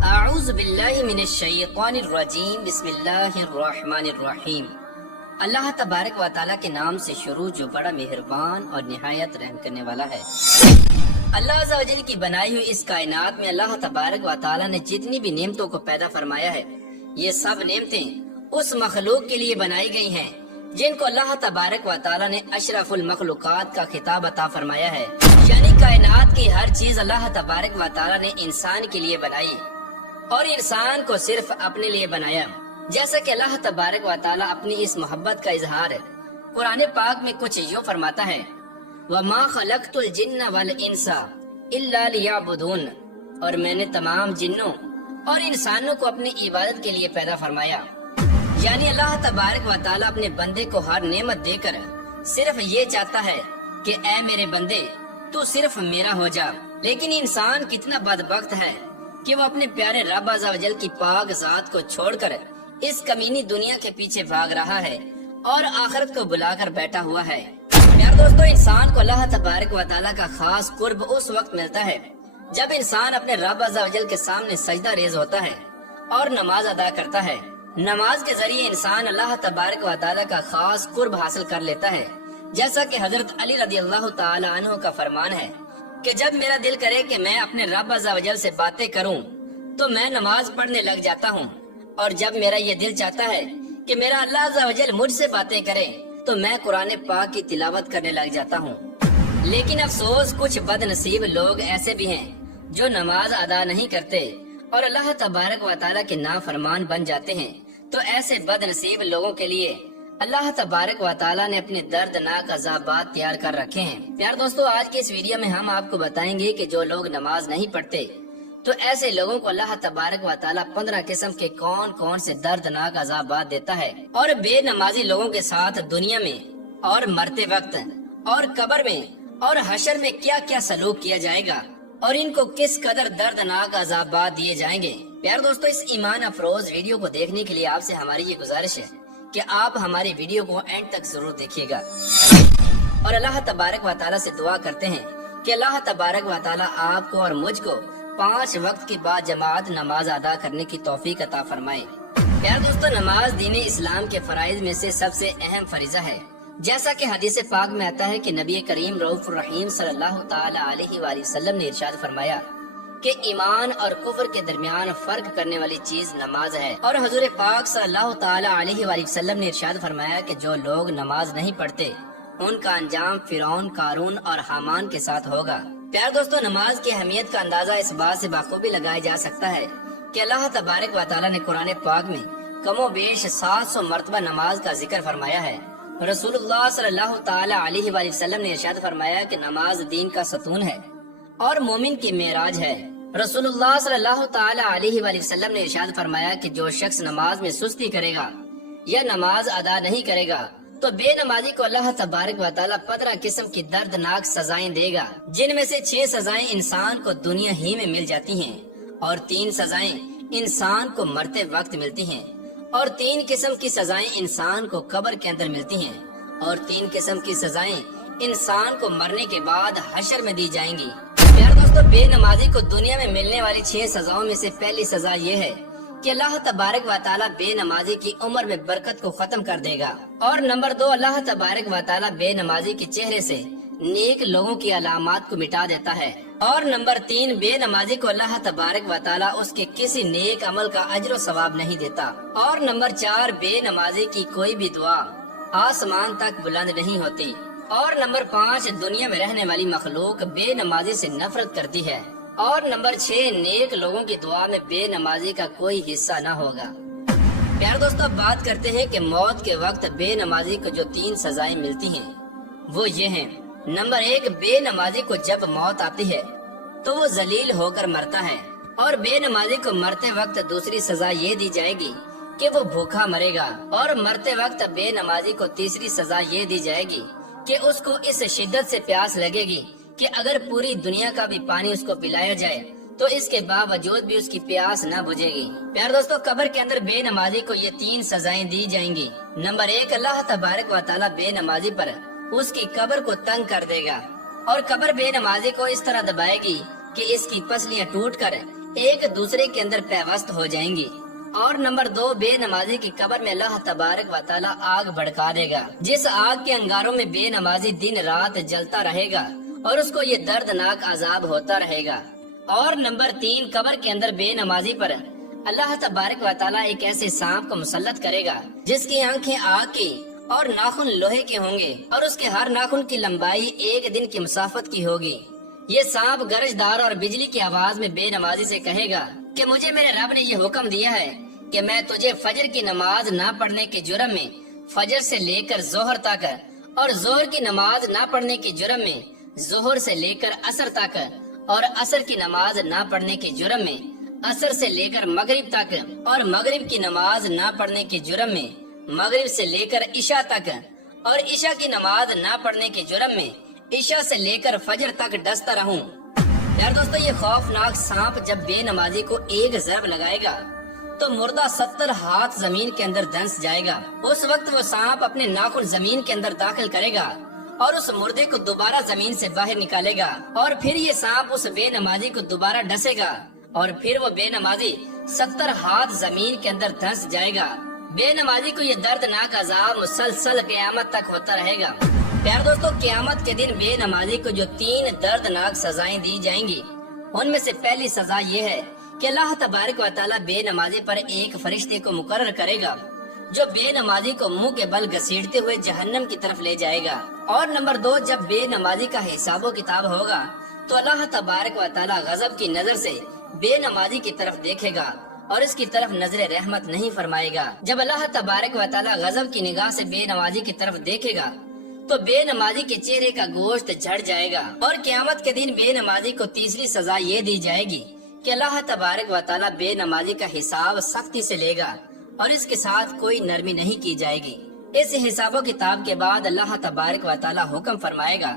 اعوذ باللہ من الشیطان الرجیم، بسم اللہ الرحمن الرحیم۔ اللہ تبارک و تعالیٰ کے نام سے شروع جو بڑا مہربان اور نہایت رحم کرنے والا ہے۔ اللہ عز و جل کی بنائی ہوئی اس کائنات میں اللہ تبارک و تعالیٰ نے جتنی بھی نعمتوں کو پیدا فرمایا ہے، یہ سب نعمتیں اس مخلوق کے لیے بنائی گئی ہیں جن کو اللہ تبارک و تعالیٰ نے اشرف المخلوقات کا خطاب عطا فرمایا ہے، یعنی کائنات کی ہر چیز اللہ تبارک و تعالیٰ نے انسان کے لیے بنائی اور انسان کو صرف اپنے لیے بنایا۔ جیسا کہ اللہ تبارک و تعالیٰ اپنی اس محبت کا اظہار قرآن پاک میں کچھ یوں فرماتا ہے، وَمَا خَلَقْتُ الْجِنَّ وَالْإِنسَ إِلَّا لِيَعْبُدُونَ، اور میں نے تمام جنوں اور انسانوں کو اپنی عبادت کے لیے پیدا فرمایا۔ یعنی اللہ تبارک و تعالیٰ اپنے بندے کو ہر نعمت دے کر صرف یہ چاہتا ہے کہ اے میرے بندے تو صرف میرا ہو جا، لیکن انسان کتنا بدبخت ہے کہ وہ اپنے پیارے رب عز و جل کی پاک ذات کو چھوڑ کر اس کمینی دنیا کے پیچھے بھاگ رہا ہے اور آخرت کو بلا کر بیٹھا ہوا ہے۔ پیار دوستو، انسان کو اللہ تبارک و تعالیٰ کا خاص قرب اس وقت ملتا ہے جب انسان اپنے رب عز و جل کے سامنے سجدہ ریز ہوتا ہے اور نماز ادا کرتا ہے۔ نماز کے ذریعے انسان اللہ تبارک و تعالیٰ کا خاص قرب حاصل کر لیتا ہے، جیسا کہ حضرت علی رضی اللہ تعالی عنہ کا فرمان ہے کہ جب میرا دل کرے کہ میں اپنے رب عز و جل سے باتیں کروں تو میں نماز پڑھنے لگ جاتا ہوں، اور جب میرا یہ دل چاہتا ہے کہ میرا اللہ عز و جل مجھ سے باتیں کرے تو میں قرآن پاک کی تلاوت کرنے لگ جاتا ہوں۔ لیکن افسوس، کچھ بد نصیب لوگ ایسے بھی ہیں جو نماز ادا نہیں کرتے اور اللہ تبارک و تعالیٰ کے نافرمان بن جاتے ہیں۔ تو ایسے بد نصیب لوگوں کے لیے اللہ تبارک و تعالیٰ نے اپنے دردناک عذابات تیار کر رکھے ہیں۔ پیار دوستو، آج کی اس ویڈیو میں ہم آپ کو بتائیں گے کہ جو لوگ نماز نہیں پڑھتے تو ایسے لوگوں کو اللہ تبارک و تعالیٰ 15 قسم کے کون کون سے دردناک عذابات دیتا ہے، اور بے نمازی لوگوں کے ساتھ دنیا میں اور مرتے وقت اور قبر میں اور حشر میں کیا کیا سلوک کیا جائے گا اور ان کو کس قدر دردناک عذابات دیے جائیں گے۔ پیار دوستو، اس ایمان افروز ویڈیو کو دیکھنے کے لیے آپ سے ہماری یہ گزارش ہے کہ آپ ہماری ویڈیو کو اینڈ تک ضرور دیکھیے گا، اور اللہ تبارک و تعالیٰ سے دعا کرتے ہیں کہ اللہ تبارک و تعالیٰ آپ کو اور مجھ کو 5 وقت کی بعد جماعت نماز ادا کرنے کی توفیق عطا فرمائے۔ پیار دوستو، نماز دین اسلام کے فرائض میں سے سب سے اہم فریضہ ہے، جیسا کہ حدیث پاک میں آتا ہے کہ نبی کریم رؤوف الرحیم صلی اللہ تعالی علیہ وآلہ وسلم نے ارشاد فرمایا کہ ایمان اور کفر کے درمیان فرق کرنے والی چیز نماز ہے، اور حضور پاک صلی اللہ تعالی علیہ وآلہ وسلم نے ارشاد فرمایا کہ جو لوگ نماز نہیں پڑھتے ان کا انجام فرعون، قارون اور حامان کے ساتھ ہوگا۔ پیار دوستو، نماز کی اہمیت کا اندازہ اس بات سے بخوبی لگایا جا سکتا ہے کہ اللہ تبارک و تعالیٰ نے قرآن پاک میں کم و بیش 700 مرتبہ نماز کا ذکر فرمایا ہے۔ رسول اللہ صلی اللہ تعالی علیہ وآلہ وسلم نے ارشاد فرمایا کہ نماز دین کا ستون ہے اور مومن کی معراج ہے۔ رسول اللہ صلی اللہ تعالی علیہ وآلہ وسلم نے ارشاد فرمایا کہ جو شخص نماز میں سستی کرے گا یا نماز ادا نہیں کرے گا تو بے نمازی کو اللہ تبارک و تعالیٰ 15 قسم کی دردناک سزائیں دے گا، جن میں سے 6 سزائیں انسان کو دنیا ہی میں مل جاتی ہیں، اور 3 سزائیں انسان کو مرتے وقت ملتی ہیں، اور 3 قسم کی سزائیں انسان کو قبر کے اندر ملتی ہیں، اور 3 قسم کی سزائیں انسان کو مرنے کے بعد حشر میں دی جائیں گی۔ پیار دوستو، بے نمازی کو دنیا میں ملنے والی 6 سزاؤں میں سے پہلی سزا یہ ہے کہ اللہ تبارک و تعالیٰ بے نمازی کی عمر میں برکت کو ختم کر دے گا، اور نمبر 2، اللہ تبارک و تعالیٰ بے نمازی کے چہرے سے نیک لوگوں کی علامات کو مٹا دیتا ہے، اور نمبر 3، بے نمازی کو اللہ تبارک و تعالیٰ اس کے کسی نیک عمل کا اجر و ثواب نہیں دیتا، اور نمبر 4، بے نمازی کی کوئی بھی دعا آسمان تک بلند نہیں ہوتی، اور نمبر 5، دنیا میں رہنے والی مخلوق بے نمازی سے نفرت کرتی ہے، اور نمبر 6، نیک لوگوں کی دعا میں بے نمازی کا کوئی حصہ نہ ہوگا۔ پیار دوستو، اب بات کرتے ہیں کہ موت کے وقت بے نمازی کو جو 3 سزائیں ملتی ہیں وہ یہ ہیں۔ نمبر 1، بے نمازی کو جب موت آتی ہے تو وہ ذلیل ہو کر مرتا ہے، اور بے نمازی کو مرتے وقت دوسری سزا یہ دی جائے گی کہ وہ بھوکا مرے گا، اور مرتے وقت بے نمازی کو تیسری سزا یہ دی جائے گی کہ اس کو اس شدت سے پیاس لگے گی کہ اگر پوری دنیا کا بھی پانی اس کو پلایا جائے تو اس کے باوجود بھی اس کی پیاس نہ بجھے گی۔ پیارے دوستو، قبر کے اندر بے نمازی کو یہ 3 سزائیں دی جائیں گی۔ نمبر 1، اللہ تبارک و تعالی بے نمازی پر اس کی قبر کو تنگ کر دے گا، اور قبر بے نمازی کو اس طرح دبائے گی کہ اس کی پسلیاں ٹوٹ کر ایک دوسرے کے اندر پیوست ہو جائیں گی۔ اور نمبر 2، بے نمازی کی قبر میں اللہ تبارک و تعالی آگ بھڑکا دے گا، جس آگ کے انگاروں میں بے نمازی دن رات جلتا رہے گا اور اس کو یہ دردناک عذاب ہوتا رہے گا۔ اور نمبر 3، قبر کے اندر بے نمازی پر اللہ تبارک و تعالی ایک ایسے سانپ کو مسلط کرے گا جس کی آنکھیں آگ کی اور ناخن لوہے کے ہوں گے، اور اس کے ہر ناخن کی لمبائی 1 دن کی مسافت کی ہوگی۔ یہ سانپ گرجدار اور بجلی کی آواز میں بے نمازی سے کہے گا کہ مجھے میرے رب نے یہ حکم دیا ہے کہ میں تجھے فجر کی نماز نہ پڑھنے کے جرم میں فجر سے لے کر ظہر تک، اور ظہر کی نماز نہ پڑھنے کے جرم میں ظہر سے لے کر عصر تک، اور عصر کی نماز نہ پڑھنے کے جرم میں عصر سے لے کر مغرب تک، اور مغرب کی نماز نہ پڑھنے کے جرم میں مغرب سے لے کر عشاء تک، اور عشاء کی نماز نہ پڑھنے کے جرم میں عشاء سے لے کر فجر تک ڈستا رہوں۔ یار دوستو، یہ خوفناک سانپ جب بے نمازی کو ایک ضرب لگائے گا تو مردہ 70 ہاتھ زمین کے اندر دھنس جائے گا۔ اس وقت وہ سانپ اپنے ناخن زمین کے اندر داخل کرے گا اور اس مردے کو دوبارہ زمین سے باہر نکالے گا، اور پھر یہ سانپ اس بے نمازی کو دوبارہ ڈسے گا، اور پھر وہ بے نمازی 70 ہاتھ زمین کے اندر دھنس جائے گا۔ بے نمازی کو یہ دردناک عذاب مسلسل قیامت تک ہوتا رہے گا۔ پیارے دوستو، قیامت کے دن بے نمازی کو جو 3 دردناک سزائیں دی جائیں گی، ان میں سے پہلی سزا یہ ہے کہ اللہ تبارک و تعالی بے نمازی پر ایک فرشتے کو مقرر کرے گا جو بے نمازی کو منہ کے بل گھسیٹتے ہوئے جہنم کی طرف لے جائے گا۔ اور نمبر 2، جب بے نمازی کا حساب و کتاب ہوگا تو اللہ تبارک و تعالی غضب کی نظر سے بے نمازی کی طرف دیکھے گا اور اس کی طرف نظر رحمت نہیں فرمائے گا۔ جب اللہ تبارک و تعالی غضب کی نگاہ سے بے نمازی کی طرف دیکھے گا تو بے نمازی کے چہرے کا گوشت جھڑ جائے گا۔ اور قیامت کے دن بے نمازی کو تیسری سزا یہ دی جائے گی کہ اللہ تبارک و تعالی بے نمازی کا حساب سختی سے لے گا اور اس کے ساتھ کوئی نرمی نہیں کی جائے گی۔ اس حساب و کتاب کے بعد اللہ تبارک و تعالی حکم فرمائے گا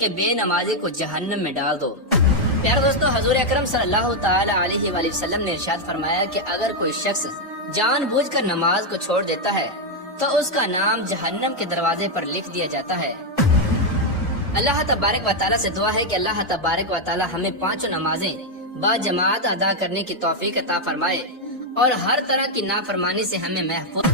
کہ بے نمازی کو جہنم میں ڈال دو۔ پیارے دوستو، حضور اکرم صلی اللہ تعالی علیہ وآلہ وسلم نے ارشاد فرمایا کہ اگر کوئی شخص جان بوجھ کر نماز کو چھوڑ دیتا ہے تو اس کا نام جہنم کے دروازے پر لکھ دیا جاتا ہے۔ اللہ تبارک و تعالی سے دعا ہے کہ اللہ تبارک و تعالی ہمیں 5 نمازیں با جماعت ادا کرنے کی توفیق عطا فرمائے اور ہر طرح کی نافرمانی سے ہمیں محفوظ